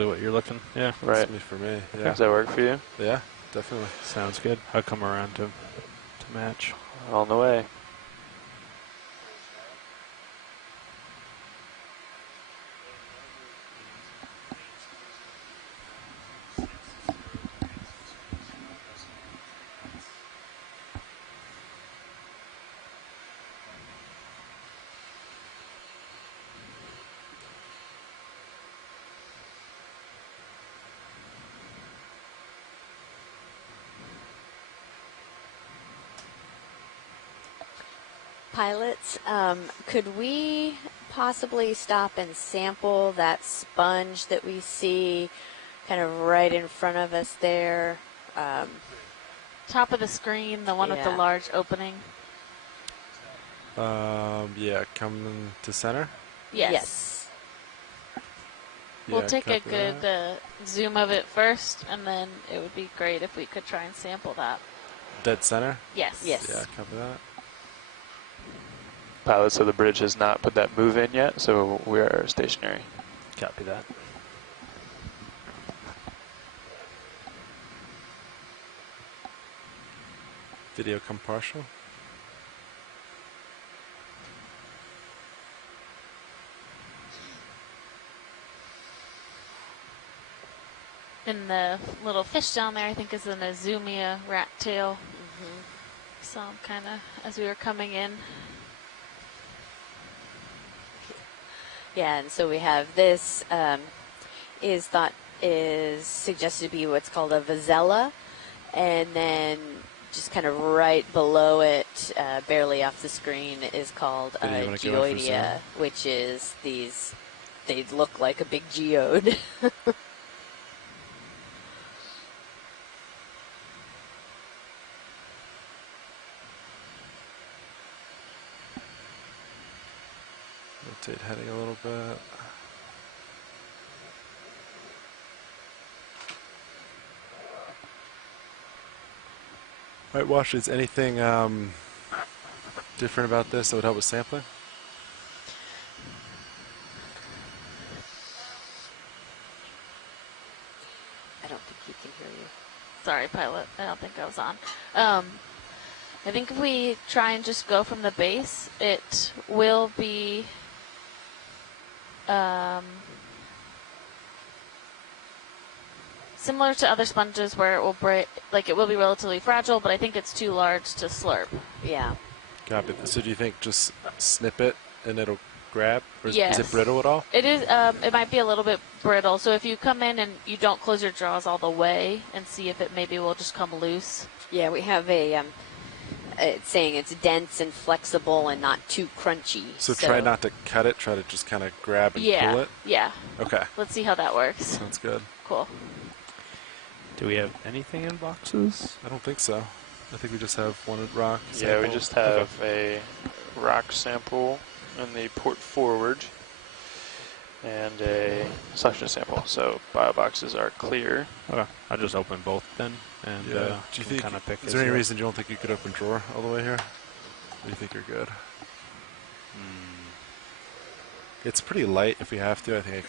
exactly what you're looking. Yeah. Right. That's me for me. Yeah. Does that work for you? Yeah, definitely. Sounds good. I'll come around to match. On the way. Pilots, could we possibly stop and sample that sponge that we see kind of right in front of us there? Top of the screen, the one with the Yeah. large opening. Yeah, coming to center. Yes. We'll Yeah, take a copy good that. zoom of it first, and then it would be great if we could try and sample that. Dead center. Yes. Yes. Yeah, copy that. Pilot, so the bridge has not put that move in yet, so we are stationary. Copy that. Video come partial. And the little fish down there, I think, is an Azumia rat tail. So kind of as we were coming in. Yeah, and so we have this is suggested to be what's called a Vizela, and then just kind of right below it, barely off the screen, is called Did you wanna go in for zoom? Geoidea, which is these, they look like a big geode. Rotate heading a little bit. All right, Wash, is anything different about this that would help with sampling? I don't think he can hear you. Sorry, pilot. I don't think I was on. I think if we try and just go from the base, it will be similar to other sponges where it will break, like it will be relatively fragile, but I think it's too large to slurp. Yeah. Copy. So do you think just snip it and it'll grab? Or is Yes. it brittle at all? It is. It might be a little bit brittle. So if you come in and you don't close your jaws all the way and see if it maybe will just come loose. Yeah, we have a it's saying it's dense and flexible and not too crunchy. So try not to cut it. Try to just kind of grab and pull it. Yeah. Okay. Let's see how that works. Sounds good. Cool. Do we have anything in boxes? I don't think so. I think we just have one rock sample. Yeah, we just have a rock sample in the port forward and a suction sample. So bio boxes are clear. Okay. I'll just open both then. And Yeah. Do you think? kind of pick Is there any reason you don't think you could open drawer all the way here? Or do you think you're good? It's pretty light. If we have to, I think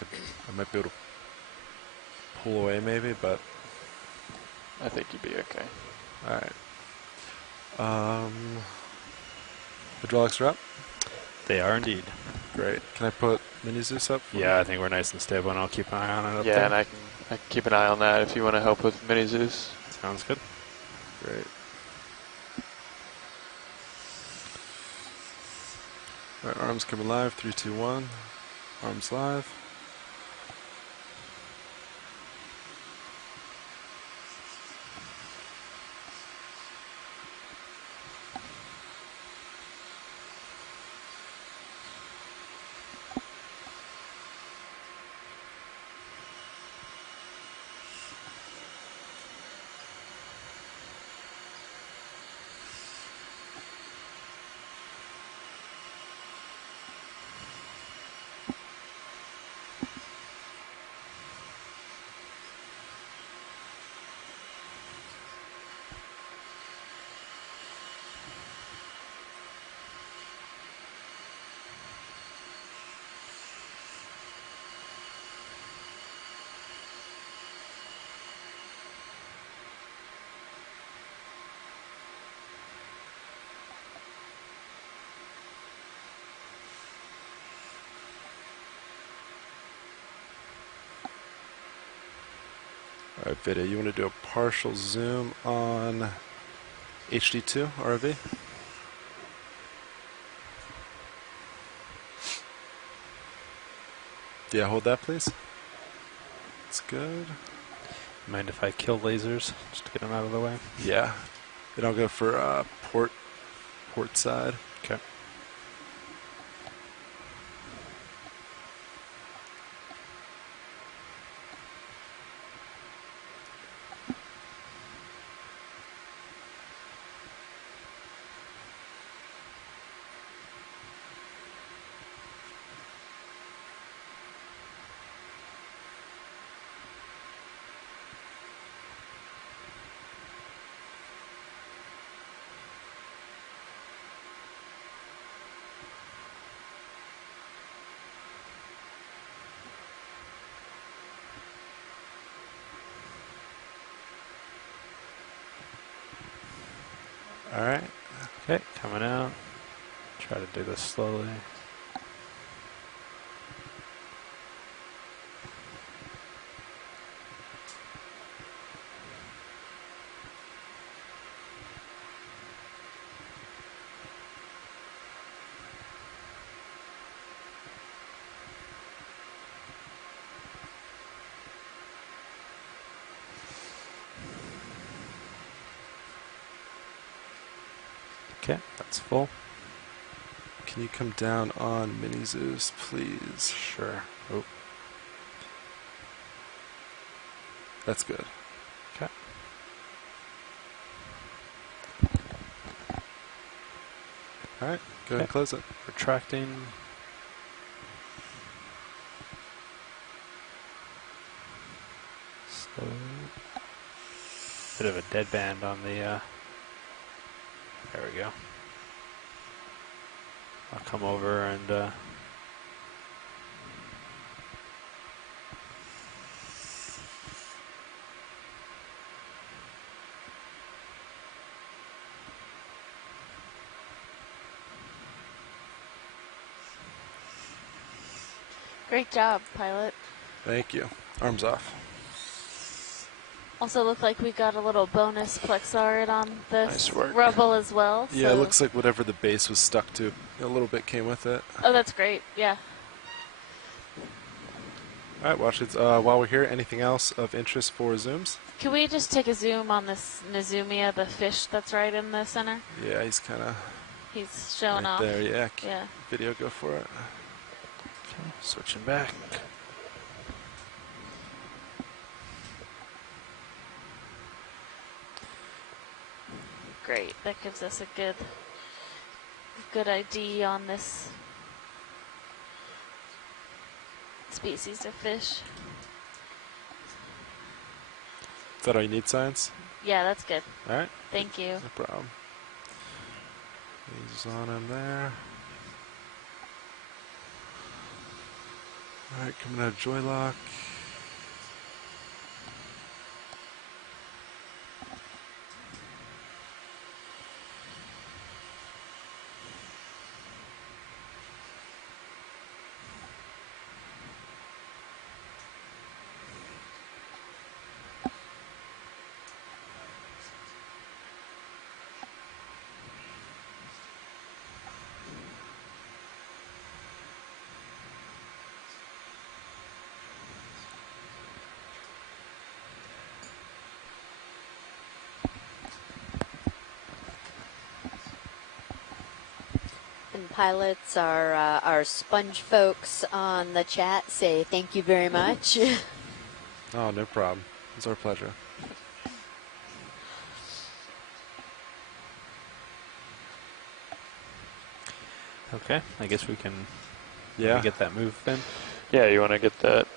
I might be able to pull away maybe, but I think you'd be okay. all right. Hydraulics are up. They are indeed. Great. Can I put mini Zeus up? for Yeah, you? I think we're nice and stable, and I'll keep an eye on it up Yeah, there. and I can keep an eye on that if you want to help with mini Zeus. Sounds good. Great. All right, arms coming live. 3, 2, 1. Arms live. Alright, video, you want to do a partial zoom on HD2 ROV? Yeah, hold that, please. That's good. Mind if I kill lasers just to get them out of the way? Yeah. Then I'll go for port side. Okay. Alright. Okay, coming out. Try to do this slowly. Okay, that's full. Can you come down on Mini Zeus, please? Sure. Oh, That's good. okay. Alright, go ahead and close it. Retracting. Slowly. Bit of a dead band on the, there we go. I'll come over and, Great job, pilot. Thank you. Arms off. Also looked like we got a little bonus Plexart on this Nice work. rubble as well. Yeah, it so- looks like whatever the base was stuck to, a little bit came with it. Oh, that's great. Yeah. Alright, watch it. While we're here, anything else of interest for zooms? Can we just take a zoom on this Nezumia, the fish that's right in the center? Yeah, he's kind of He's showing right off. there. Yeah, Yeah. video, go for it. okay, switching back. Great. That gives us a good ID on this species of fish. Is that all you need, science? Yeah, that's good. Alright, Thank you. no problem. He's on him there. Alright, coming out of joy lock. And pilots, our sponge folks on the chat say thank you very much. Oh, no problem. It's our pleasure. Okay, I guess we can Yeah. get that moved in. Yeah, you want to get that.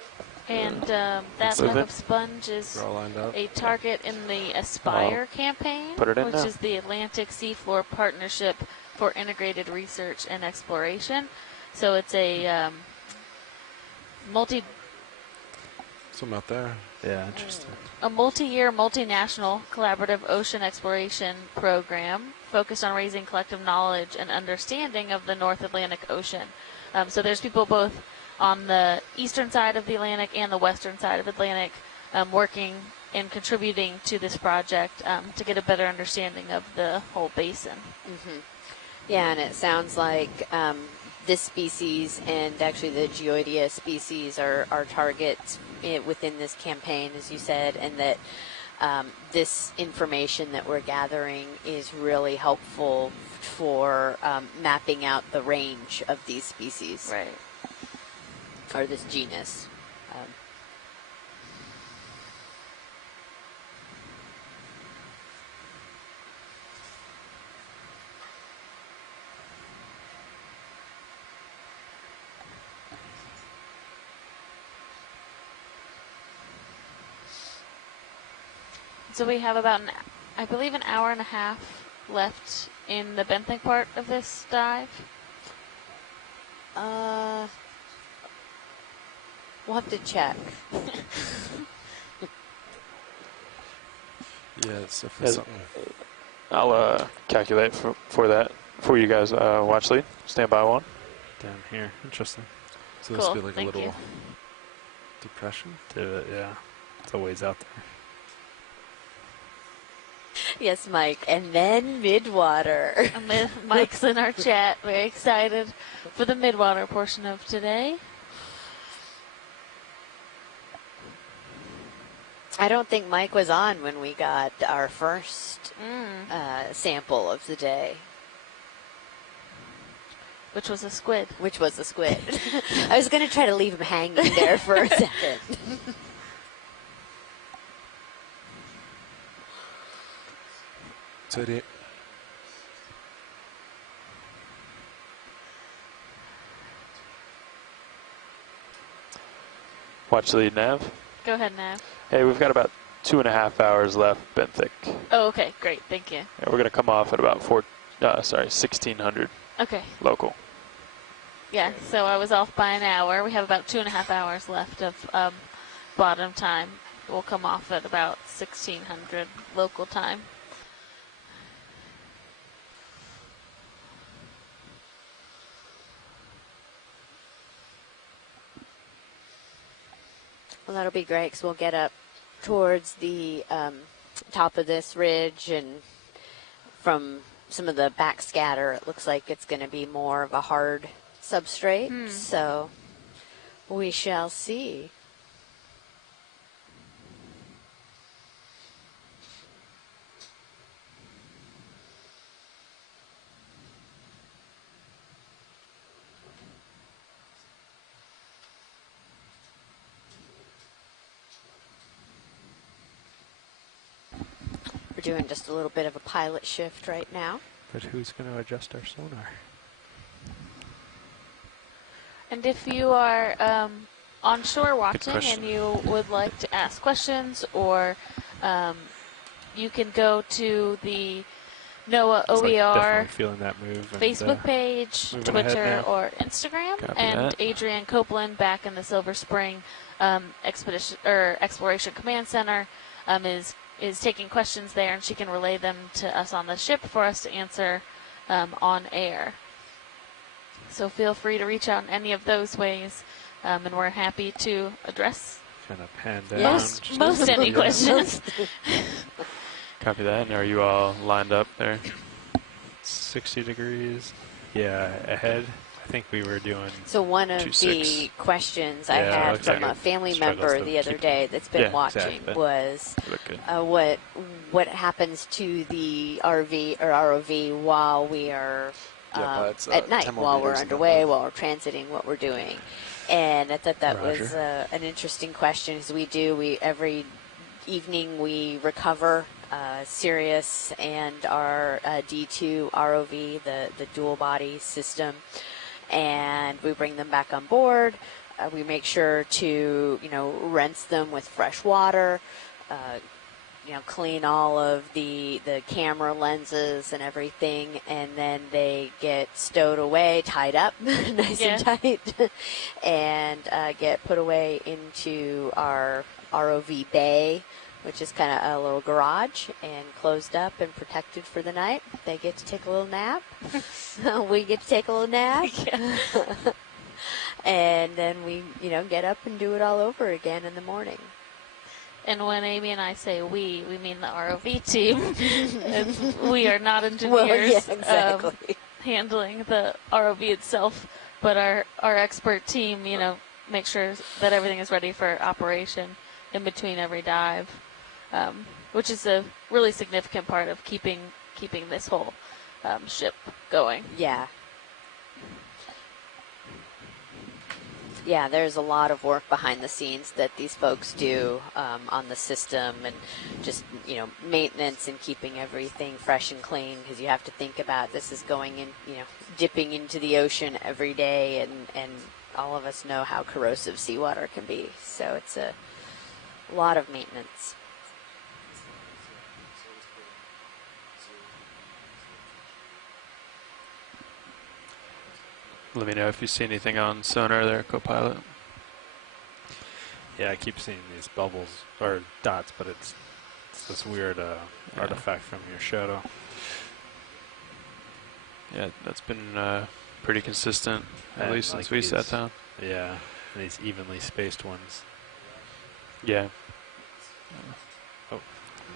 And that So type then- of sponge is We're all lined up. a target in the Aspire campaign, Put it in which now. is the Atlantic Seafloor Partnership for Integrated Research and Exploration. So it's a Something out there. Yeah, interesting. a multi-year, multinational collaborative ocean exploration program focused on raising collective knowledge and understanding of the North Atlantic Ocean. So there's people both on the eastern side of the Atlantic and the western side of the Atlantic working and contributing to this project to get a better understanding of the whole basin. Mm-hmm. Yeah, and it sounds like this species and actually the Geoidea species are targets within this campaign, as you said, and that this information that we're gathering is really helpful for mapping out the range of these species. Right. Or this genus. So we have about, I believe, an hour and a half left in the benthic part of this dive. We'll have to check. Yeah, it's definitely Yes. something. I'll calculate for that for you guys. Watch lead. Stand by one. Down here. Interesting. So this Cool, would be like thank a little you. depression. Divot, yeah. It's a ways out there. Yes, Mike. And then midwater. And Mike's in our chat, very excited for the midwater portion of today. I don't think Mike was on when we got our first sample of the day, Which was a squid. which was a squid. I was going to try to leave him hanging there for a second. So it, Watch lead, Nav. Go ahead, Nav. Hey, we've got about 2.5 hours left, benthic. Oh, okay, great, thank you. Yeah, we're gonna come off at about 1600 Okay, local. yeah, so I was off by an hour. We have about 2.5 hours left of bottom time. We'll come off at about 1600 local time. Well, that'll be great because we'll get up towards the top of this ridge, and from some of the backscatter, it looks like it's going to be more of a hard substrate. So we shall see. We're doing just a little bit of a pilot shift right now. But who's going to adjust our sonar? And if you are onshore watching question. and you would like to ask questions, or you can go to the NOAA It's like OER definitely feeling that move. And, Facebook page, moving ahead Twitter, now. or Instagram. Copy And that. Adrienne Copeland, back in the Silver Spring Expedition or Exploration Command Center, is taking questions there, and she can relay them to us on the ship for us to answer on air. So feel free to reach out in any of those ways, and we're happy to address Kind of pan down. Yes. most any questions. Copy that. And are you all lined up there? 60 degrees. Yeah, ahead. I think we were doing. So one of 2.6. the questions I Yeah, had looks from like a it family struggles member to the other keep- day that's been Yeah, watching exactly. was You look good. what happens to the RV or ROV while we are Yeah, but it's, at night, 10 more while we're meters above underway, the- while we're transiting, what we're doing. And I thought that was Roger. an interesting question, because we every evening we recover Sirius and our D2 ROV, the dual body system, and we bring them back on board. We make sure to rinse them with fresh water, clean all of the camera lenses and everything, and then they get stowed away, tied up nice Yeah. and tight, and get put away into our ROV bay, which is kind of a little garage, and closed up and protected for the night. They get to take a little nap. We get to take a little nap. And then we, get up and do it all over again in the morning. And when Amy and I say we mean the ROV team. We are not engineers Well, yeah, exactly. handling the ROV itself, but our expert team, you know, make sure that everything is ready for operation in between every dive, which is a really significant part of keeping this whole ship going. Yeah. Yeah, there's a lot of work behind the scenes that these folks do on the system, and just, you know, maintenance and keeping everything fresh and clean, because you have to think about this is going in, you know, dipping into the ocean every day, and all of us know how corrosive seawater can be. So it's a lot of maintenance. Let me know if you see anything on sonar there, co-pilot. Yeah, I keep seeing these bubbles or dots, but it's this weird artifact from your shadow. Yeah, that's been pretty consistent, at And least like since we sat these- down. Yeah, and these evenly spaced ones. Yeah.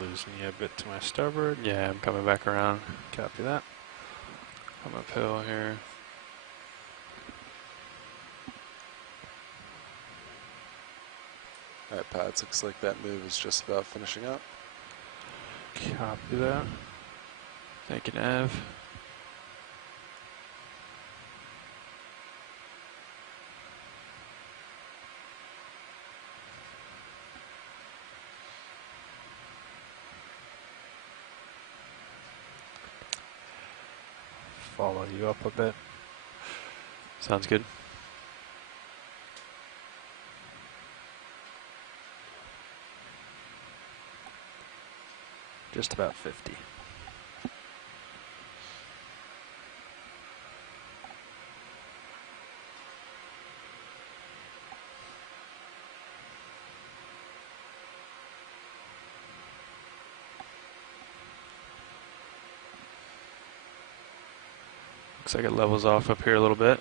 Losing you a bit to my starboard. Yeah, I'm coming back around. Copy that. Come uphill here. Alright, Pads, looks like that move is just about finishing up. Copy that. Thank you, Nav. Follow you up a bit. Sounds good. Just about 50. Looks like it levels off up here a little bit.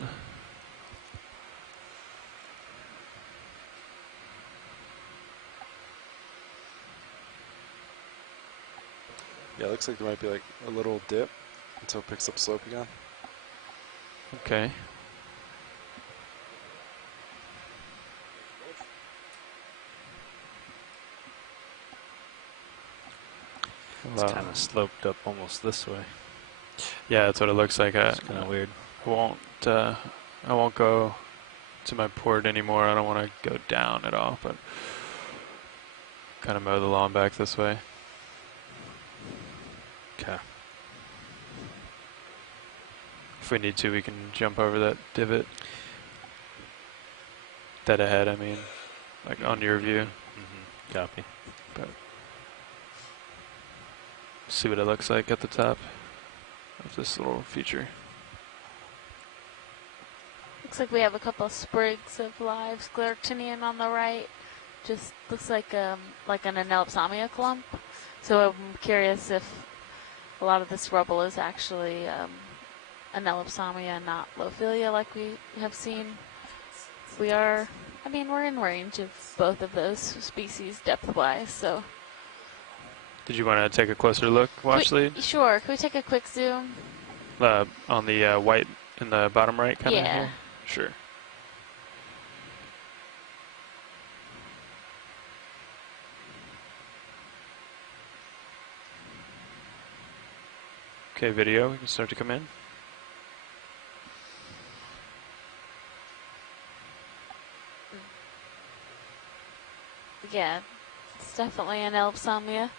Yeah, it looks like there might be like a little dip until it picks up slope again. Okay. It's kind of sloped up almost this way. Yeah, that's what it looks like. It's kind of weird. I won't go to my port anymore. I don't want to go down at all, but kind of mow the lawn back this way. Okay. If we need to, we can jump over that divot. Dead ahead, I mean, like on your view. Mm-hmm. Copy. But see what it looks like at the top of this little feature. Looks like we have a couple of sprigs of live scleractinian on the right. Just looks like an Anelopsamia clump. So I'm curious if a lot of this rubble is actually Anelopsamia, not Lophilia, like we have seen. We're in range of both of those species depth-wise, so. Did you want to take a closer look, watch lead? Sure. Can we take a quick zoom? On the white in the bottom right, kind of Yeah. here? Sure. Okay, video, we can start to come in. Yeah, it's definitely an Anelopsamia.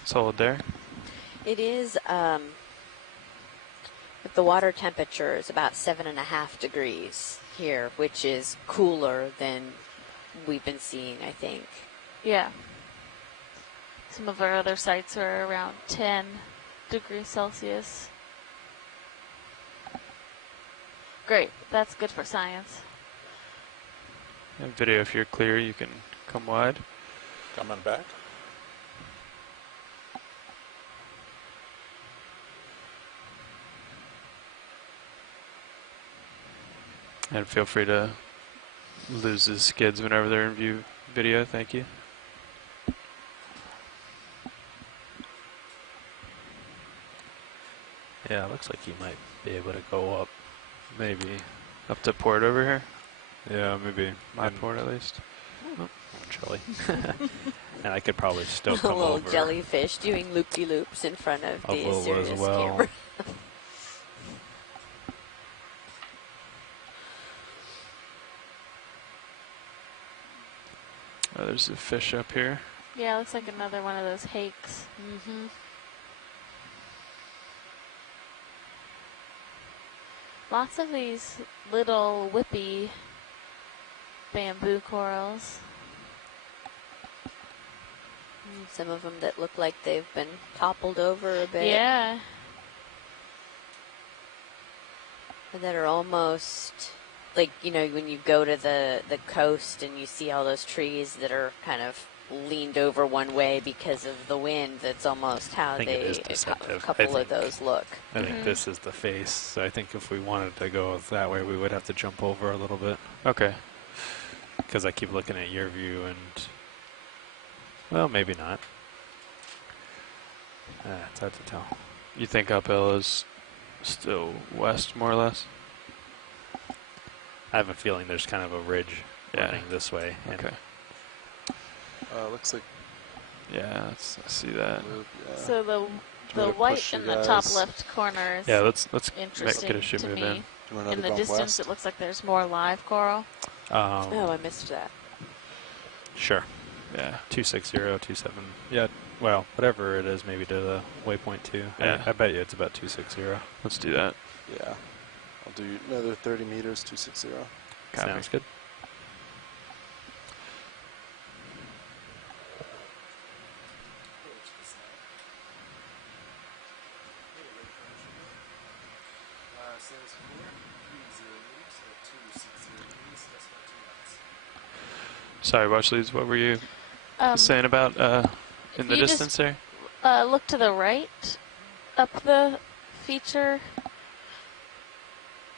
Let's hold there. It is, the water temperature is about 7.5 degrees here, which is cooler than we've been seeing, I think. Yeah. Some of our other sites are around 10 degrees Celsius. Great, that's good for science. And video, if you're clear, you can come wide. Coming back. And feel free to lose the skids whenever they're in view video, thank you. Yeah, it looks like he might be able to go up. Maybe. Up to port over here. Yeah, maybe. My port, at least. Chilly. And I could probably still A come little over jellyfish doing loop-de-loops in front of a the little Sirius as well. camera. Oh, there's a fish up here. Yeah, looks like another one of those hakes. Mm-hmm. Lots of these little whippy bamboo corals. Some of them that look like they've been toppled over a bit. Yeah. That are almost like, you know, when you go to the coast and you see all those trees that are kind of leaned over one way because of the wind. That's almost how I think it is deceptive. a couple I of those look. I think this is the face. So I think if we wanted to go that way, we would have to jump over a little bit. Okay. Because I keep looking at your view and, well, maybe not. It's hard to tell. You think uphill is still west, more or less? I have a feeling there's kind of a ridge running this way. And Okay. Looks like Yeah, I see that. blue, yeah. So the wanna white push in you the top guys? left corner is Yeah, let's interesting get a ship to move me. in. Do you want In another the bump distance, west? it looks like there's more live coral. Oh, I missed that. Sure. Yeah. 260, 27. Yeah, well, whatever it is, maybe to the waypoint 2. Yeah. I bet you it's about 260. Let's do that. Yeah. I'll do another 30 meters, 260. Copy. Sounds good. Sorry, Watchleads, what were you saying about in the you just- distance there? Look to the right, up the feature.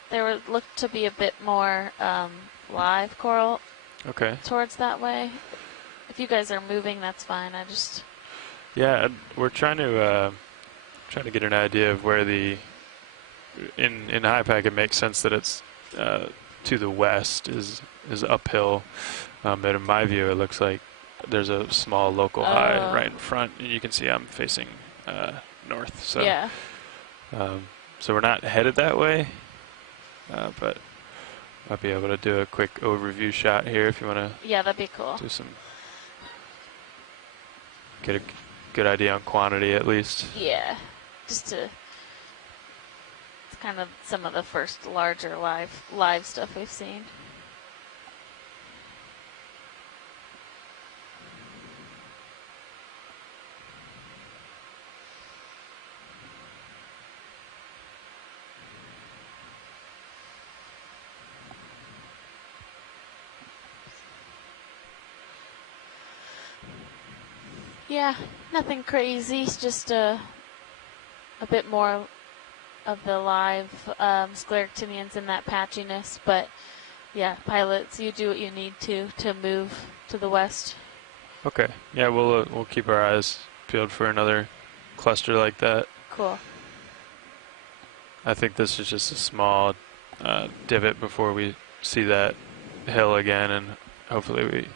There would look to be a bit more live coral Okay. towards that way. If you guys are moving, that's fine. I just Yeah, we're trying to get an idea of where the in high pack it makes sense that it's to the west is uphill, but in my view it looks like there's a small local high right in front, and you can see I'm facing north. So yeah. so we're not headed that way, but might be able to do a quick overview shot here if you want to Yeah, that'd be cool. do some get a good idea on quantity at least. Yeah, just to. It's kind of some of the first larger live stuff we've seen. Yeah, nothing crazy. It's just a bit more of the live scleractinians in that patchiness. But yeah, pilots, you do what you need to move to the west. Okay. Yeah, we'll keep our eyes peeled for another cluster like that. Cool. I think this is just a small divot before we see that hill again, and hopefully we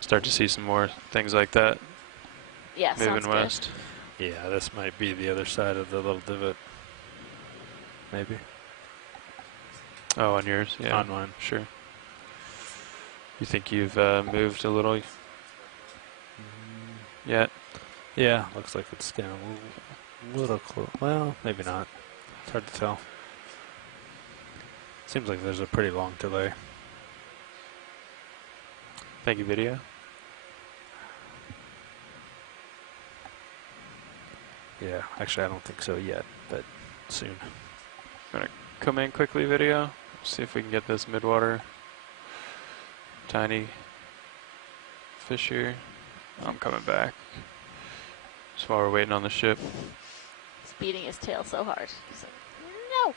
start to see some more things like that Yeah, sounds moving good. west. Yeah, this might be the other side of the little divot. Maybe. Oh, on yours? Yeah. On mine. Sure. You think you've moved a little yet? Yeah, looks like it's getting a little close. Well, maybe not. It's hard to tell. Seems like there's a pretty long delay. Thank you, video. Yeah, actually, I don't think so yet, but soon. Come in quickly, video. See if we can get this midwater tiny fish here. I'm coming back. Just while we're waiting on the ship. He's beating his tail so hard. He's like, no.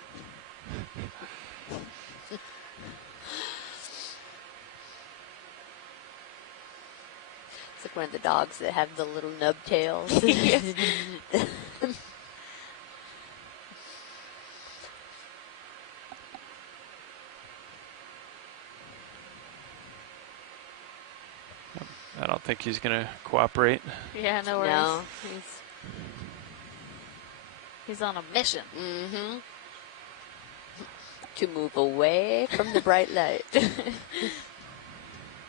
It's like one of the dogs that have the little nub tails. think he's gonna cooperate. Yeah, no worries. No, He's on a mission. mm-hmm. To move away from the bright light.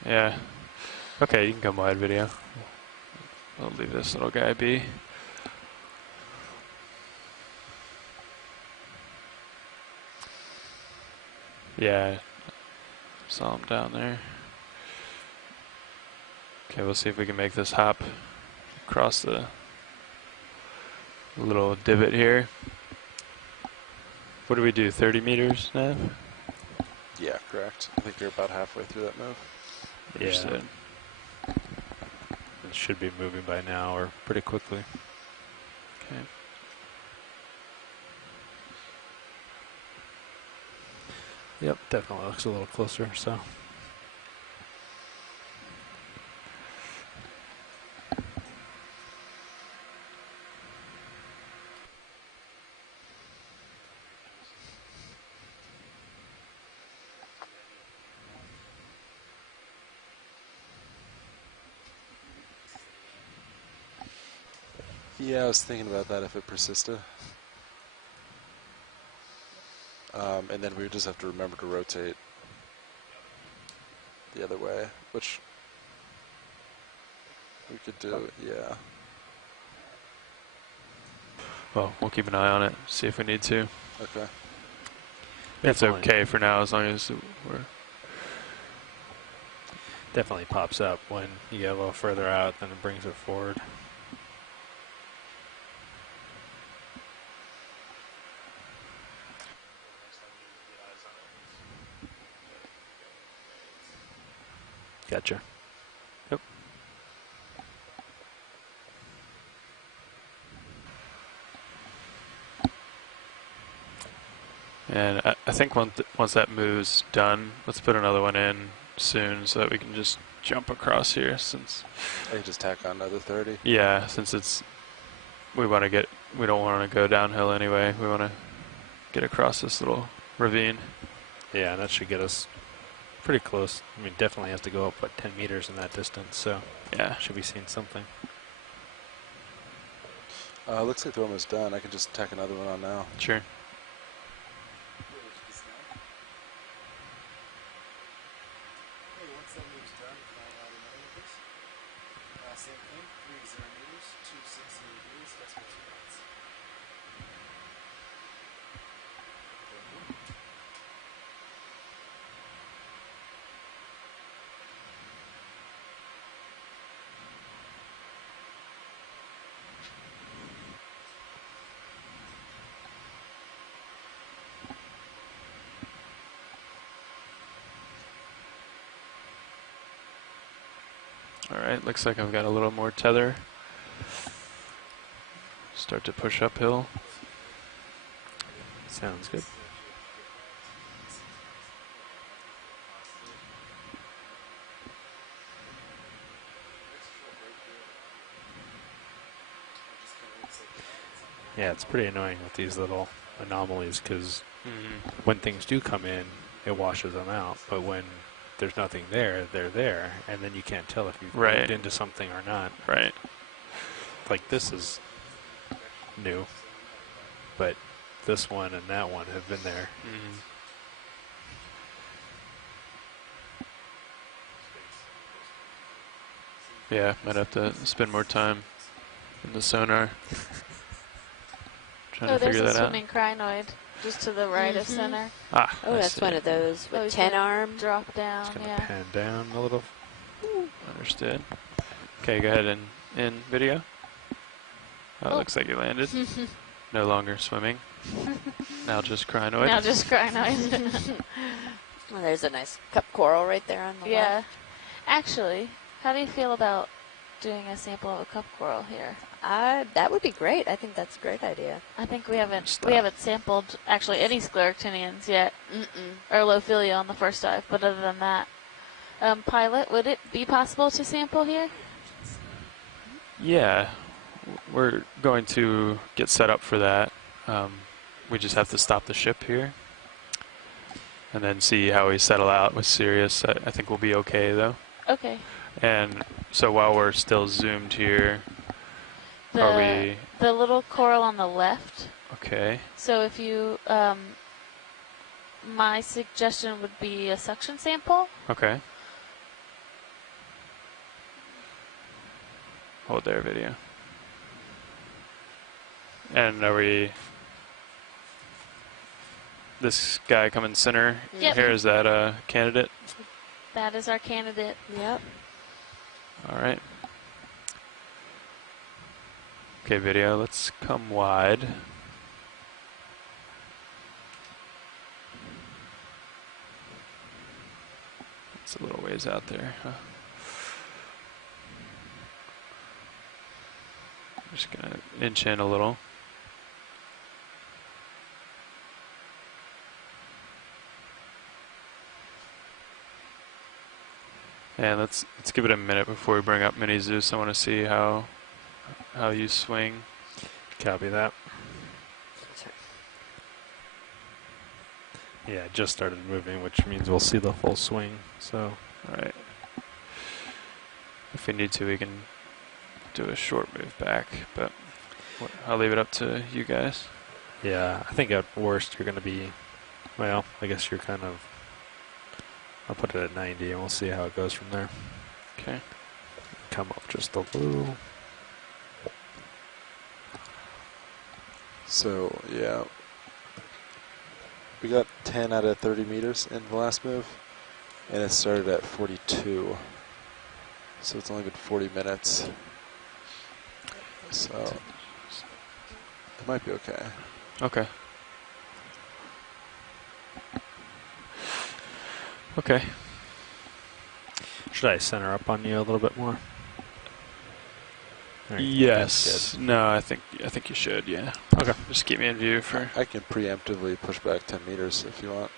Yeah. Okay, you can come wide, video. I'll leave this little guy be. Yeah, saw him down there. Okay, we'll see if we can make this hop across the little divot here. What do we do, 30 meters, Nav? Yeah, correct. I think you're about halfway through that move. Yeah. Understood. It should be moving by now or pretty quickly. Okay. Yep, definitely looks a little closer, so. Yeah, I was thinking about that if it persisted. And then we would just have to remember to rotate the other way, which we could do, yeah. Well, we'll keep an eye on it, see if we need to. Okay. It's Definitely. okay for now as long as we're... Definitely pops up when you get a little further out, then it brings it forward. Gotcha. Yep. And I think once that move's done, let's put another one in soon so that we can just jump across here since... I could just tack on another 30. Yeah, since it's... we don't want to go downhill anyway. We want to get across this little ravine. Yeah, and that should get us pretty close. I mean, definitely has to go up, 10 meters in that distance, so Yeah. should be seeing something. Looks like they're almost done. I can just tack another one on now. Sure. Once that move's done, can I add another one, please? Same thing, 30 meters, 260 degrees, that's what 2 knots. Alright, looks like I've got a little more tether. Start to push uphill. Sounds good. Yeah, it's pretty annoying with these little anomalies because when things do come in, it washes them out. But when there's nothing there, they're there, and then you can't tell if you've Right. moved into something or not. Right. Like this is new, but this one and that one have been there. Yeah, might have to spend more time in the sonar. Trying Oh, to there's figure a that out. swimming crinoid just to the right of Mhm. center. Ah, Oh, I that's see. one of those Oh, with he's 10 gonna arm. Drop down, Just gonna yeah. pan down a little. Understood. Okay, go ahead and in video. Oh, it Oh. looks like you landed. No longer swimming. Now just crinoid. Now just crinoid. Well, there's a nice cup coral right there on the Yeah. left. Actually, how do you feel about doing a sample of a cup coral here? That would be great. I think that's a great idea. I think we haven't Stop. sampled actually any scleractinians yet, Mm-mm. or Lophilia on the first dive. But other than that, Pilot, would it be possible to sample here? Yeah, we're going to get set up for that. We just have to stop the ship here and then see how we settle out with Sirius. I think we'll be okay though. Okay. And So while we're still zoomed here, are we the little coral on the left? okay? So if you, my suggestion would be a suction sample. Okay. Hold there, video. And are we? This guy coming center Yep. here, is that a candidate? That is our candidate. Yep. All right. Okay, video, let's come wide. It's a little ways out there, huh? I'm just gonna inch in a little. And let's give it a minute before we bring up Mini Zeus. I want to see how you swing. Copy that. Yeah, it just started moving, which means we'll see the full swing. So, All right. If we need to, we can do a short move back, but I'll leave it up to you guys. yeah, I think at worst you're going to be, well, I guess you're kind of, I'll put it at 90 and we'll see how it goes from there. Okay. Come up just a little. So, yeah. We got 10 out of 30 meters in the last move, and it started at 42. So it's only been 40 minutes. So it might be okay. Okay. Okay. Should I center up on you a little bit more? Or you think Yes. that's No, I think you should. Yeah. good? Okay. Just keep me in view for. I can preemptively push back 10 meters if you want.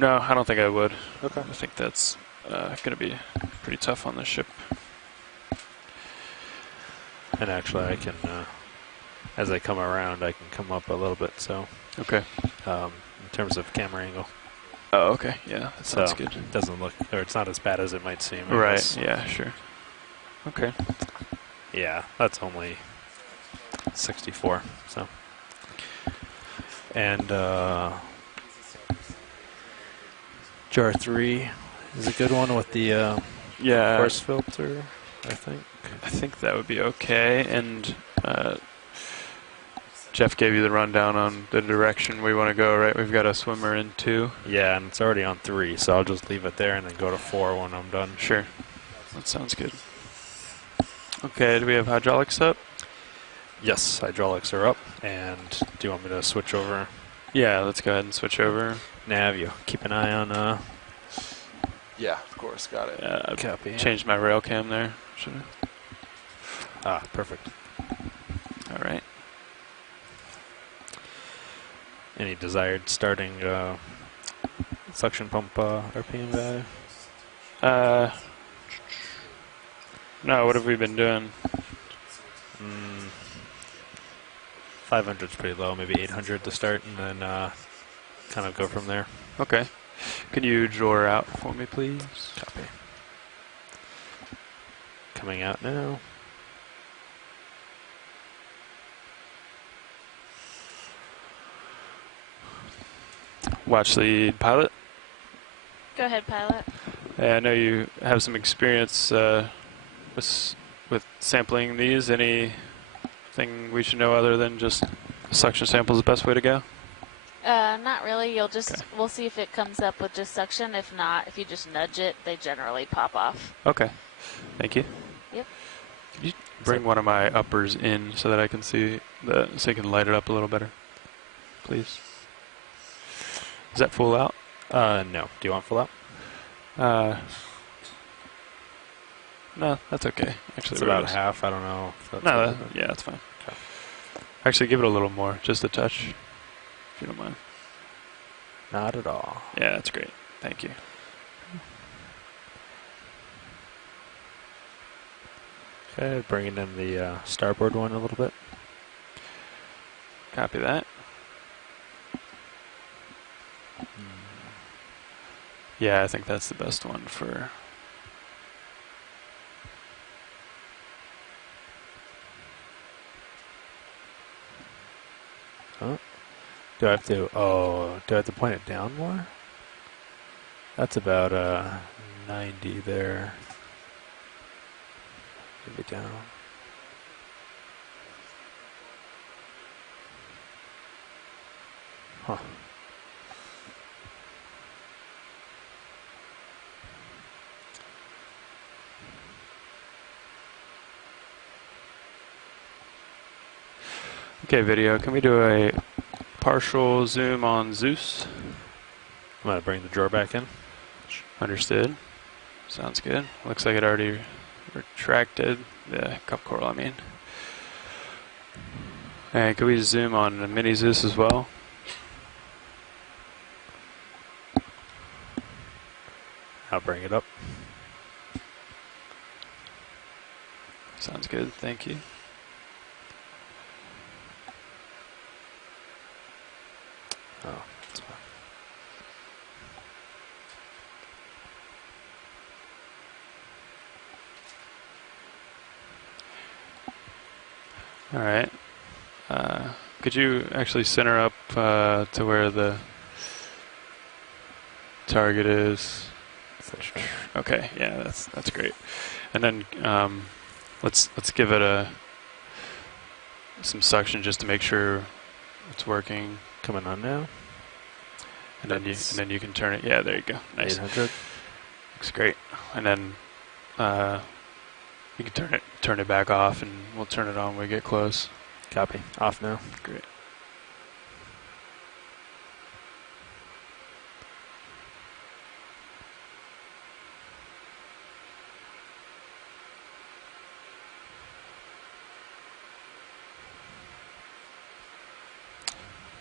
No, I don't think I would. Okay. I think that's going to be pretty tough on the ship. And actually I can, as I come around, I can come up a little bit. So, Okay. in terms of camera angle. Oh, okay. Yeah, that sounds So good. it doesn't look, or it's not as bad as it might seem. I Right. guess. Yeah. Sure. Okay. Yeah, that's only 64. So, and jar 3 is a good one with the Yeah. force filter, I think. I think that would be okay. And Jeff gave you the rundown on the direction we want to go, right? We've got a swimmer in 2. Yeah, and it's already on 3, so I'll just leave it there and then go to 4 when I'm done. Sure. That sounds good. Okay, do we have hydraulics up? Yes, hydraulics are up. And do you want me to switch over Yeah, let's go ahead and switch over. nav? You keep an eye on Yeah, of course. Got it. I copy. changed my rail cam there. Should I? Ah, perfect. All right. Any desired starting suction pump RPM value? No, what have we been doing? 500's pretty low, maybe 800 to start, and then kind of go from there. Okay. Can you draw her out for me, please? Copy. Coming out now. Watch lead pilot. Go ahead, pilot. Hey, I know you have some experience with sampling these. Anything we should know other than just suction sample is the best way to go? Not really. You'll just, Okay. we'll see if it comes up with just suction. If not, if you just nudge it, they generally pop off. Okay. Thank you. Yep. Could you bring one of my uppers in so that I can see so you can light it up a little better, please? Is that full out? No. Do you want full out? No, that's okay. Actually, It's we're about just- half. I don't know. If that's No, good. yeah, that's fine. Okay. Actually, give it a little more, just a touch, if you don't mind. Not at all. Yeah, that's great. Thank you. Okay, bringing in the starboard one a little bit. Copy that. Yeah, I think that's the best one for. Oh, do I have to? Oh, do I have to point it down more? That's about 90 there. Move it down. Huh. Okay, video. Can we do a partial zoom on Zeus? I'm gonna bring the drawer back in. Understood. Sounds good. Looks like it already retracted the cup coral, I mean. And can we zoom on the mini Zeus as well? I'll bring it up. Sounds good. Thank you. Oh, that's fine. All right. Could you actually center up to where the target is? Okay, yeah, that's great. And then let's give it some suction just to make sure it's working. Coming on now. And then you can turn it. Yeah, there you go. Nice. 800. Looks great. And then you can turn it back off, and we'll turn it on when we get close. Copy. Off now. Great.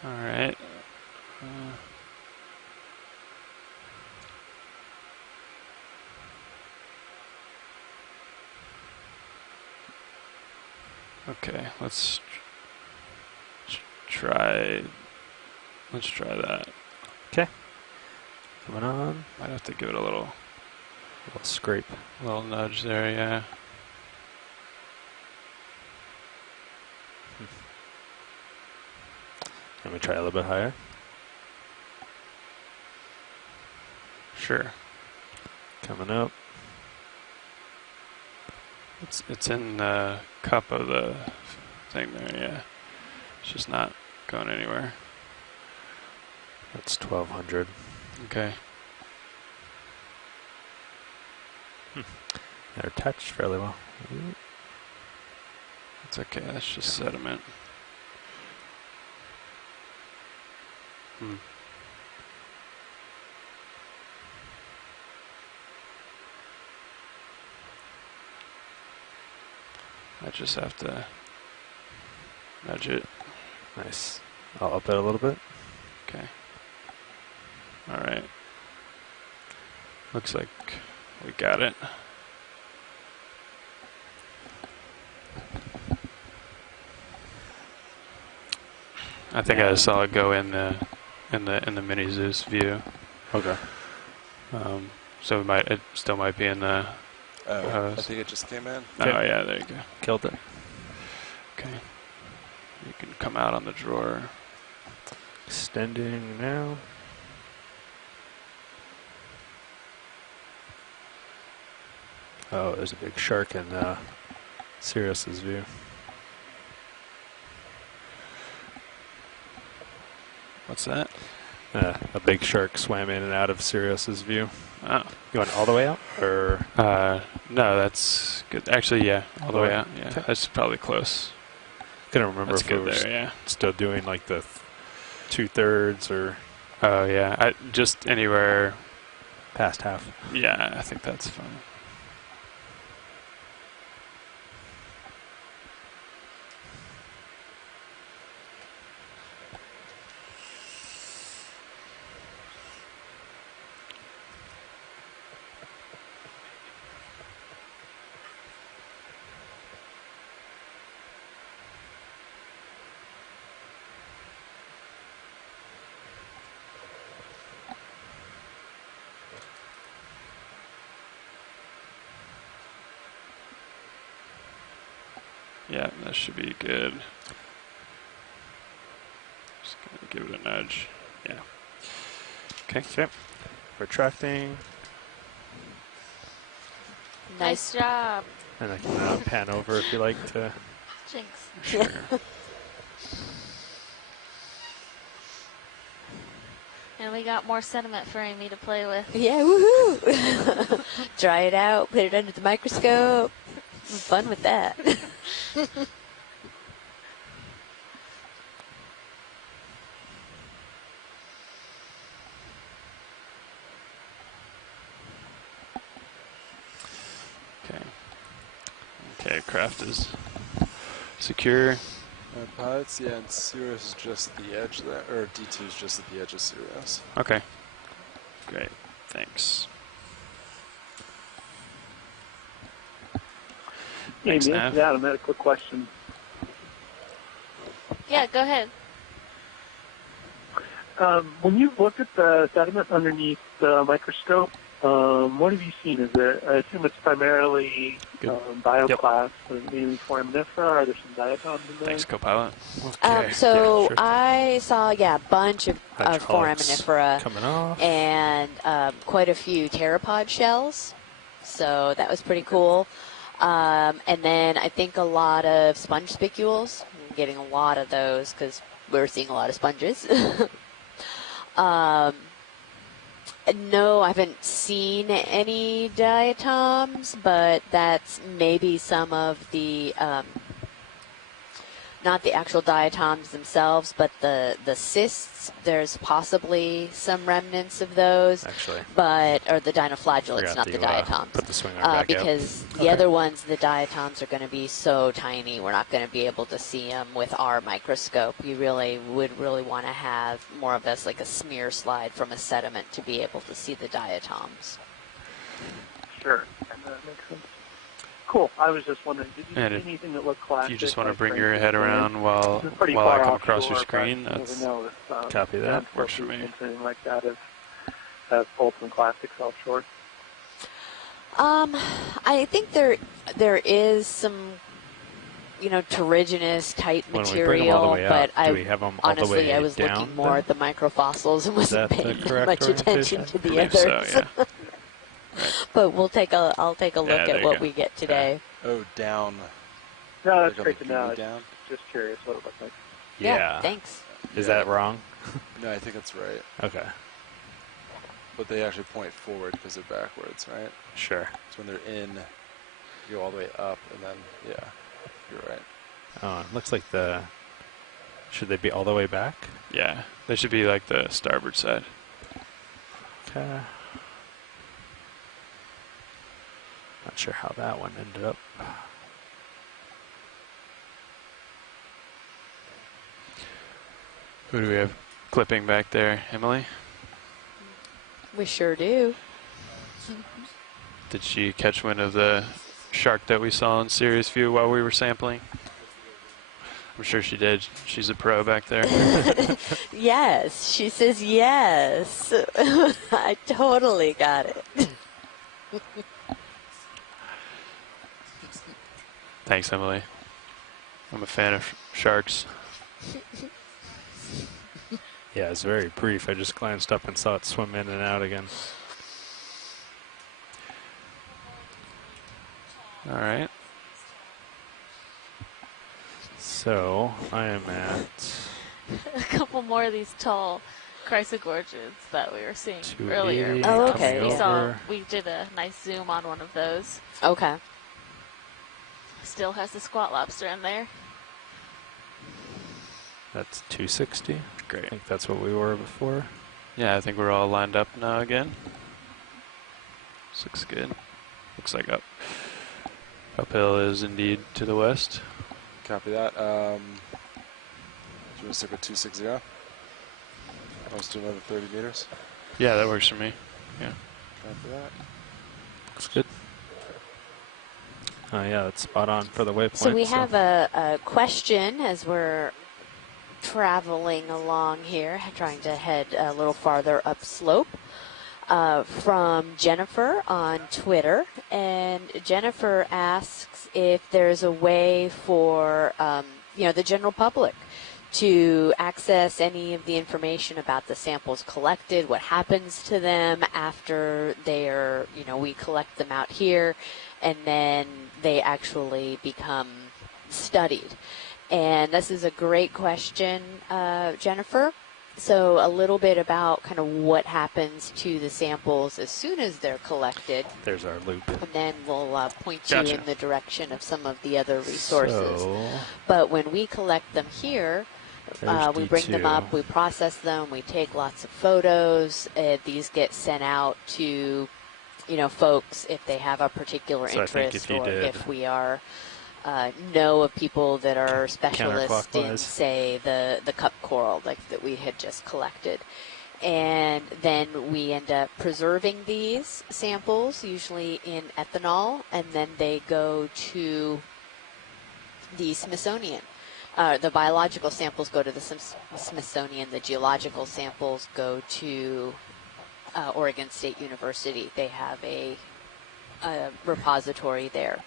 All right. Okay, let's try that. Okay. Coming on. Might have to give it a little Scrape. nudge there, yeah. Let me try a little bit higher. Sure. Coming up. It's in the cup of the thing there, yeah. It's just not going anywhere. That's 1200. Okay. They're attached fairly well. It's okay, that's just sediment. I just have to nudge it. Nice. I'll up it a little bit. Okay. All right. Looks like we got it. I think I saw it go in the mini Zeus view. Okay. So it still might be in the. I think it just came in. Oh yeah, there you go. Killed it. Okay. You can come out on the drawer. Extending now. Oh, there's a big shark in Sirius's view. What's that? A big shark swam in and out of Sirius's view. Oh. Going all the way out? Or No, that's good. Actually, yeah, all the way out. Yeah, okay. That's probably close. Couldn't remember That's if good we were there, yeah. still doing like the 2/3 or Oh, yeah. Just anywhere. past half. Yeah, I think that's fine. Yeah, that should be good. Just gonna give it a nudge. Yeah. Okay. Okay. Retracting. Nice job. And I can pan over if you like to. Jinx. Sure. And we got more sediment for Amy to play with. Yeah, woohoo! Dry it out, put it under the microscope. Fun with that. Okay. Okay, craft is secure. Pilots, yeah, and Sirius is just at the edge there, or D2 is just at the edge of Sirius. Okay. Great. Thanks. Hey, Thanks, Nick, Nav. Adam, I had a quick question. Yeah, go ahead. When you've looked at the sediment underneath the microscope, what have you seen? Is it? I assume it's primarily Good. bioclast, and mainly foraminifera. Are there some diatoms in there? Thanks, co-pilot. Okay. So Yeah, sure. I saw, a bunch of Hydraulics foraminifera coming off. and quite a few pteropod shells. So that was pretty cool. And then I think a lot of sponge spicules. I'm getting a lot of those because we're seeing a lot of sponges. No, I haven't seen any diatoms, but that's maybe some of the, not the actual diatoms themselves, but the cysts. There's possibly some remnants of those, Actually, or the dinoflagellates, forgot not to, the diatoms. put the swing arm back because out. the Okay. other ones, the diatoms, are going to be so tiny, we're not going to be able to see them with our microscope. You would really want to have more of this, like a smear slide from a sediment to be able to see the diatoms. Sure, that makes sense. Cool. I was just wondering, did you And see if- anything that looked classic? If you just want to like, bring for your head instance, around while it's pretty I far come across your offshore, screen, but you that's never know if, Copy that. Works for me. Anything like that have pulled some classics offshore. I think there is some, terrigenous type When we bring them all the material, way but up, do we have them all the honestly, way I was down, looking more then? at the microfossils and wasn't that the paying that correct much attention orientation? to the believe others. so, yeah. But I'll take a look Yeah, there at you what go. we get today. Oh, down. No, that's Like on great the to know. GUI I was down? just curious what it looked like. Yeah. Thanks. Is Yeah. that wrong? No, I think that's right. Okay. But they actually point forward because they're backwards, right? Sure. So when they're in, you go all the way up, and then, yeah, you're right. Oh, it looks like should they be all the way back? yeah, they should be like the starboard side. Okay. Not sure how that one ended up. Who do we have clipping back there, Emily? We sure do. Did she catch wind of the shark that we saw in Sirius View while we were sampling? I'm sure she did. She's a pro back there. Yes, she says yes. I totally got it. Thanks, Emily. I'm a fan of sharks. Yeah, it's very brief. I just glanced up and saw it swim in and out again. All right. So I am at A couple more of these tall chrysogorgids that we were seeing 280, earlier. Oh, okay, coming yeah. over. We did a nice zoom on one of those. Okay. Still has the squat lobster in there. That's 260. I Great. think that's what we were before. Yeah, I think we're all lined up now again. This looks good. Looks like uphill is indeed to the west. Copy that. Do you want to stick with 260? Let's do another 30 meters. Yeah, that works for me. Yeah. Copy that. Looks good. Yeah, that's spot on for the waypoint. So we have a question as we're traveling along here, trying to head a little farther upslope, from Jennifer on Twitter. And Jennifer asks, is if there's a way for, the general public to access any of the information about the samples collected, what happens to them after we collect them out here, and then they actually become studied. And this is a great question, Jennifer. So a little bit about kind of what happens to the samples as soon as they're collected. There's our loop. And then we'll point Gotcha. you in the direction of some of the other resources. So, But when we collect them here, there's we bring them D2. up, we process them, we take lots of photos. These get sent out to, folks if they have a particular So I think interest, if you or did if we are know of people that are specialists in, Counterclockwise. say, the cup coral like that we had just collected. And then we end up preserving these samples, usually in ethanol, and then they go to the Smithsonian. The biological samples go to the Smithsonian. The geological samples go to Oregon State University. They have a repository there.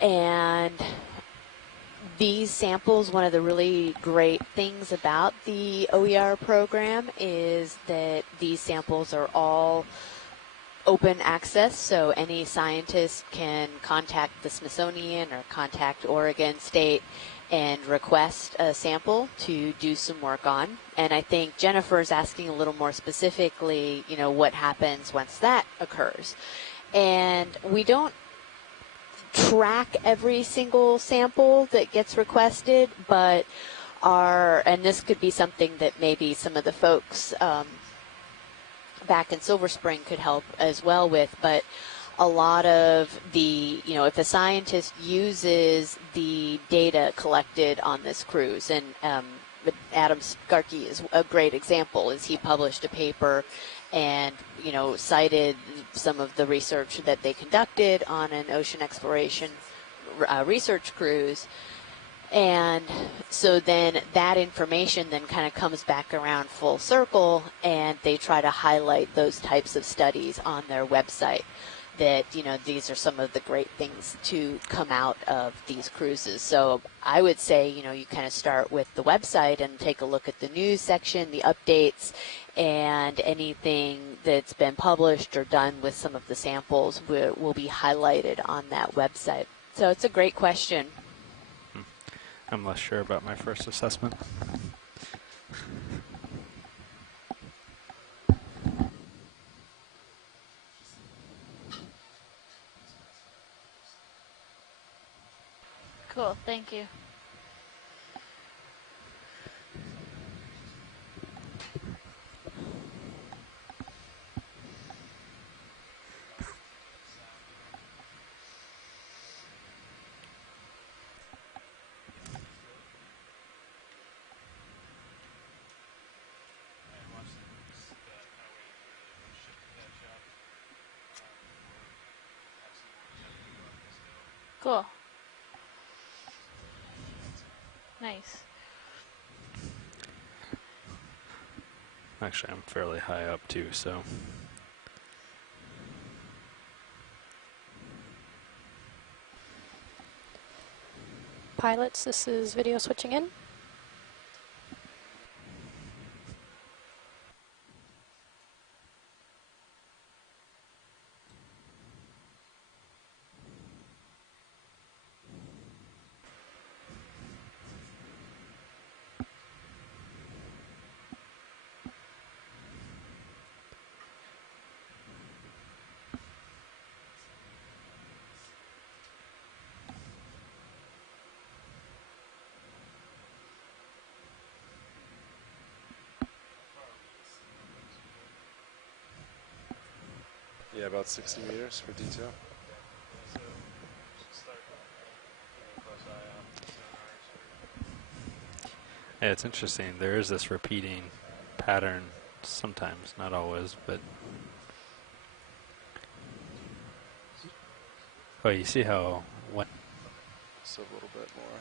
And these samples, one of the really great things about the OER program is that these samples are all open access, so any scientist can contact the Smithsonian or contact Oregon State and request a sample to do some work on. And I think Jennifer's asking a little more specifically, what happens once that occurs. And we don't track every single sample that gets requested, but and this could be something that maybe some of the folks back in Silver Spring could help as well with, but a lot of the, if a scientist uses the data collected on this cruise, and Adam Skarke is a great example, is he published a paper and, cited some of the research that they conducted on an ocean exploration research cruise. And so then that information then kind of comes back around full circle, and they try to highlight those types of studies on their website. That, these are some of the great things to come out of these cruises. So I would say, you kind of start with the website and take a look at the news section, the updates, and anything that's been published or done with some of the samples will be highlighted on that website. So it's a great question. I'm less sure about my first assessment. Cool, thank you. Cool. Nice. Actually, I'm fairly high up too, so. Pilots, this is video switching in. Yeah, about 60 meters for detail. Yeah, it's interesting. There is this repeating pattern sometimes, not always, but. Oh, you see how when. So a little bit more.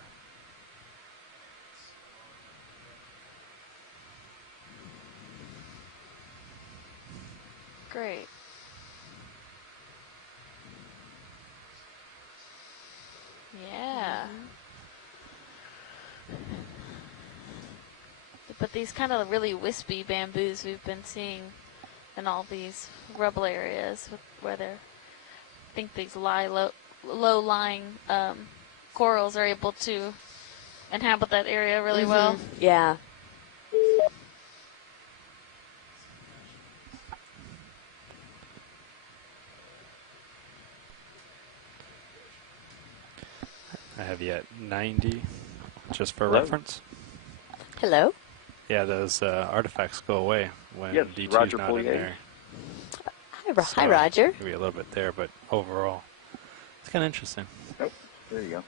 Great. But these kind of really wispy bamboos we've been seeing in all these rubble areas where I think these low-lying corals are able to inhabit that area really well. Yeah. I have you at 90, just for Hello? reference. Hello. Yeah, those artifacts go away when Yes, D2's Roger not in 48. there. Hi, Roger. Maybe a little bit there, but overall, it's kind of interesting. Oh, there you go.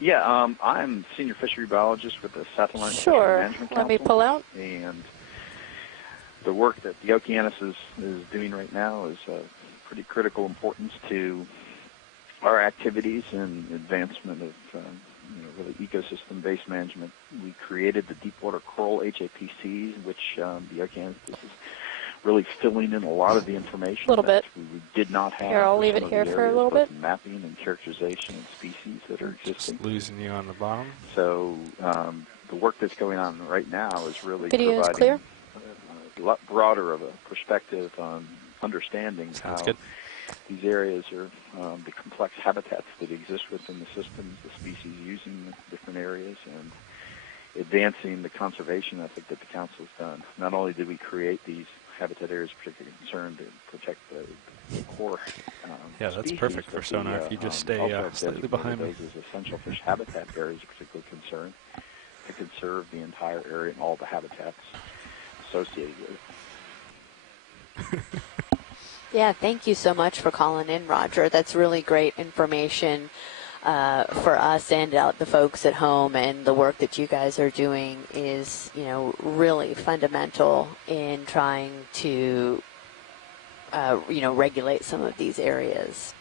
Yeah, I'm senior fishery biologist with the South Atlantic Fishery Sure. Management Let me Council, pull out. and the work that the Okeanos is doing right now is of pretty critical importance to our activities and advancement of really ecosystem-based management. We created the Deepwater Coral HAPCs, which the Okeanos is really filling in a lot of the information Little that bit. we did not have. Here, I'll for leave some it of here the for a areas, little both bit. mapping and characterization of species that are existing. Just losing you on the bottom. So the work that's going on right now is really Video is providing clear. a lot broader of a perspective on understanding Sounds how good. these areas are the complex habitats that exist within the systems, the species using the different areas, and advancing the conservation ethic that the Council has done. Not only did we create these habitat areas of particular concern to protect the core Yeah, that's species, perfect for but sonar we, if you just stay also have slightly designated behind me. those as essential fish habitat areas of particular concern to conserve the entire area and all the habitats associated with it. Yeah, thank you so much for calling in, Roger. That's really great information for us and the folks at home, and the work that you guys are doing is, really fundamental in trying to, regulate some of these areas.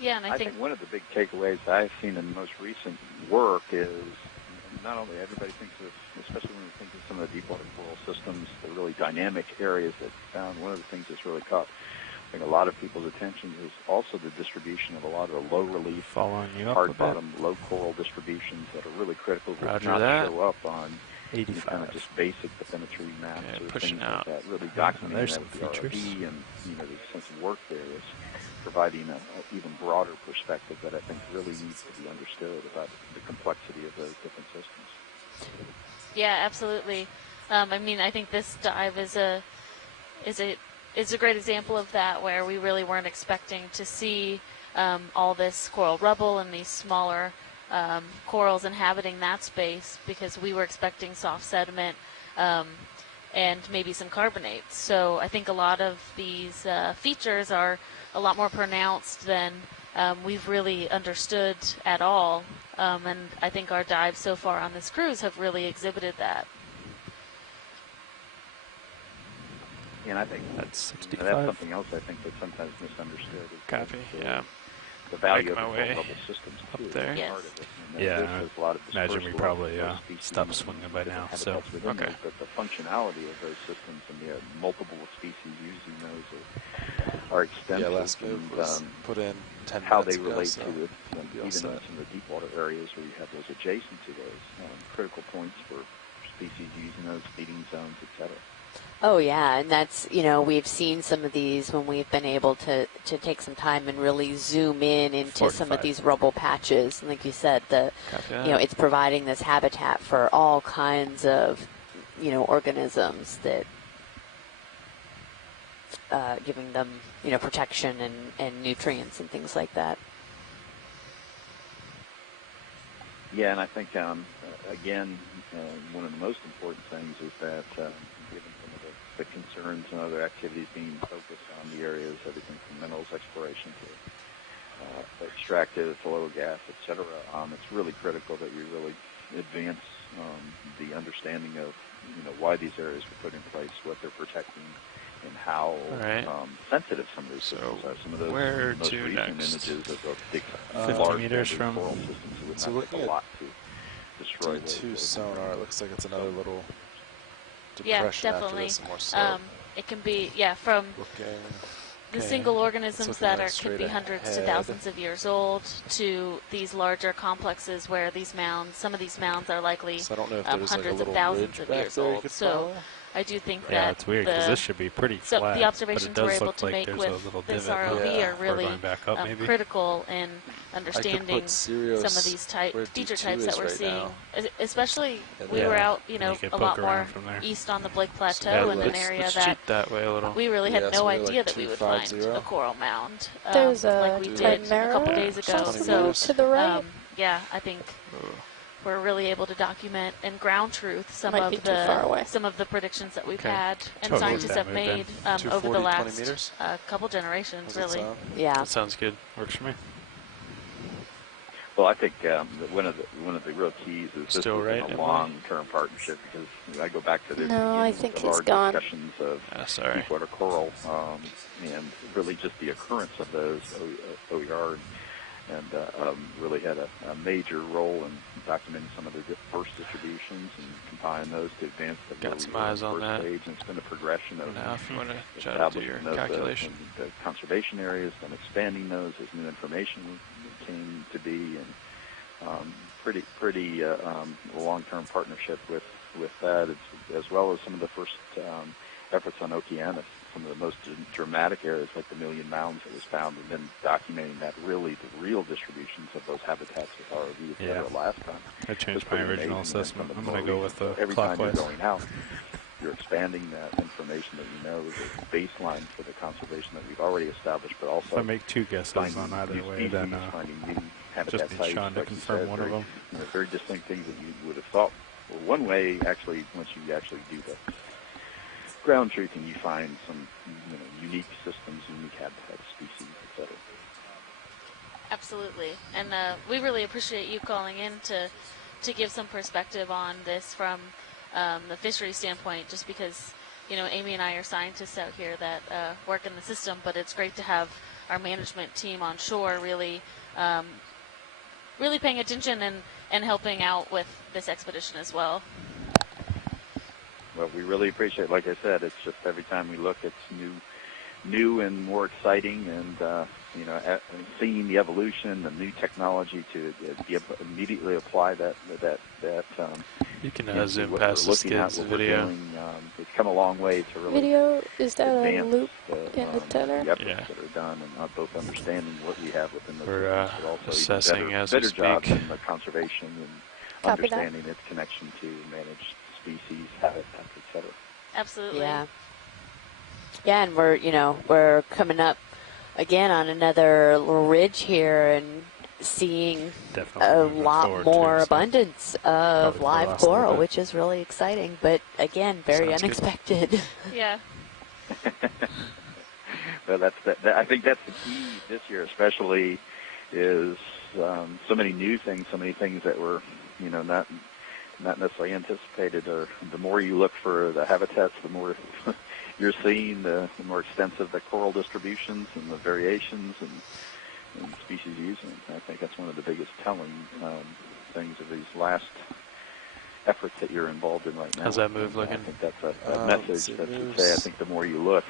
Yeah, and I think one of the big takeaways I've seen in the most recent work is not only everybody thinks of, especially when we think of some of the deepwater coral systems, the really dynamic areas that we found, one of the things that's really caught I think a lot of people's attention is also the distribution of a lot of the low relief, Following you up a hard bit. bottom, low coral distributions that are really critical that Roger not that. show up on any 85. kind of just basic bathymetry maps Okay, or pushing things out. like that. Really Yeah, documenting there's that some with the features. ROV and the sense of work there is providing an even broader perspective that I think really needs to be understood about the complexity of those different systems. Yeah, absolutely. I think this dive is a great example of that, where we really weren't expecting to see all this coral rubble and these smaller corals inhabiting that space, because we were expecting soft sediment and maybe some carbonates. So I think a lot of these features are a lot more pronounced than we've really understood at all. And I think our dives so far on this cruise have really exhibited that. And I think That's 65. that's something else I think that's sometimes misunderstood. Is Copy, yeah. The value Making my of way the rubble systems up too. there. is Yes. part of it. And Yeah, this has a lot of imagine we dispersed probably low species stopped and swinging by now. habitats So within Okay. those, but the functionality of those systems and the multiple species using those are extensive. Yeah, last move and, was put in 10 how minutes they ago, relate so to it, that'll be all even in set. some of the deep water areas where you have those adjacent to those critical points for species using those feeding zones, etc. Oh, yeah, and that's, we've seen some of these when we've been able to take some time and really zoom in into some of 45. these rubble patches. And like you said, Copy that. it's providing this habitat for all kinds of, organisms that giving them, protection and nutrients and things like that. Yeah, and I think, again, one of the most important things is that given some of the concerns and other activities being focused on the areas, everything from minerals exploration to extractive oil, gas, et cetera, it's really critical that we really advance the understanding of, why these areas were put in place, what they're protecting, and how Right. sensitive some of these So systems are. Some of those where most to recent next? images of the big 50 large meters bamboo from- coral systems, it would So not take looking a at lot to destroy D2 those. sonar, it looks like it's another little Yeah, depression after definitely. this, some more slope. It can be, from Looking, the single organisms looking that like could straight be hundreds to ahead. thousands of years old to these larger complexes where these mounds, some of these mounds are likely So I don't know if there's like a hundreds of little thousands ridge of back years there you old. could So follow. I do think Yeah, that it's weird because this should be pretty so flat. the observations but it we're does able look to like make there's with a little this divot ROV Yeah. are for really going back up, maybe. critical in I understanding could put Sirius some of these where feature D2 types that is we're right seeing. now. Especially, And we then- were out, and you a could lot poke around more from there. east on the Blake Plateau Yeah, in an let's area let's that cheat that way a little. we really Yeah, had so no we're like idea that we would find 250. a coral mound. There's like a we did a couple days ago. Chimera So, meters. to the right. yeah, I think we're really able to document and ground truth some Might be of too far away. the predictions that we've Okay. had and Totally scientists that have move made then. over the 240, 20 last meters? couple generations, Does it really. sound? Yeah. That sounds good. Works for me. Well, I think that one of the real keys is this Still has been right, a Emily? long-term partnership because I go back to the No, I beginnings think of he's our gone. discussions of Sorry. deepwater coral and really just the occurrence of those OER and really had a major role in documenting some of the first distributions and compiling those to advance the Got some eyes on first that. stage. And it's been a progression of Now, if you want to try to do your establishment of calculation. the conservation areas, then expanding those as new information came to be, and pretty long-term partnership with that, as well as some of the first efforts on Okeanos, some of the most dramatic areas like the Million Mounds that was found, and then documenting that the real distributions of those habitats with ROV, et cetera, last time. I changed It's my pretty original amazing. assessment. And I'm some going of to the go with more the every time clockwise. you're going out, you're expanding that information that you know is a baseline for the conservation that we've already established, but also If I make two guesses finding on either new way, species, then finding new habitat just need types, Sean to like you confirm said, one very, of them. very distinct things that you would have thought. Well, one way, actually, once you actually do the ground truthing, you find some unique systems, unique habitat species, etc. Absolutely, and we really appreciate you calling in to give some perspective on this from the fishery standpoint, just because Amy and I are scientists out here that work in the system, but it's great to have our management team on shore really paying attention and helping out with this expedition as well. Well, we really appreciate it. Like I said, it's just every time we look, it's new and more exciting, and seeing the evolution, the new technology to be able to immediately apply that. You can into zoom what past we're the looking at, skids what we're video. doing. It's come a long way to really Video, is that a advance loop in the tenor? the efforts Yeah. that are done, and not both understanding what we have within the We're, systems, but also assessing even as we better job speak. in the conservation and Copy that. understanding its connection to managed species, habitats, etc. Absolutely. Yeah. Yeah, and we're coming up again on another little ridge here and seeing Definitely a moving lot forward, more too, so abundance of probably for the live last little coral, bit. which is really exciting, but again, very Sounds good. unexpected. Yeah. Well, I think that's the key this year, especially, is so many new things, so many things that were, not necessarily anticipated. Or the more you look for the habitats, the more you're seeing, the more extensive the coral distributions and the variations and species using. I think that's one of the biggest telling things of these last efforts that you're involved in right now. How's that move looking? I think that's a let's message see, that should moves. say, I think the more you look,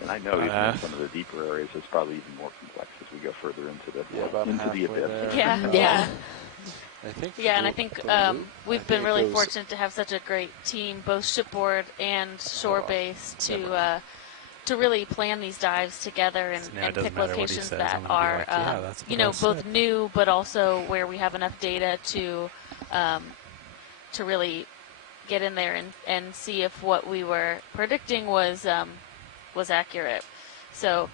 and I know even in some of the deeper areas, it's probably even more complex as we go further into the About halfway abyss. there. Yeah. Yeah. I think Yeah, and I the think loop, we've I been think it really goes- fortunate to have such a great team, both shipboard and shore-based, to really plan these dives together and, Now it and doesn't pick matter what he locations says, that I'm gonna be are, like, yeah, that's what I both said. new, but also where we have enough data to really get in there and see if what we were predicting was accurate. So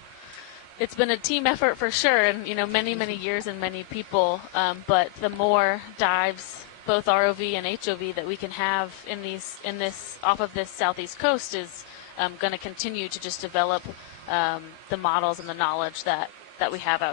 it's been a team effort for sure, and many years and many people. But the more dives, both ROV and HOV, that we can have in this off of this southeast coast is going to continue to just develop the models and the knowledge that we have out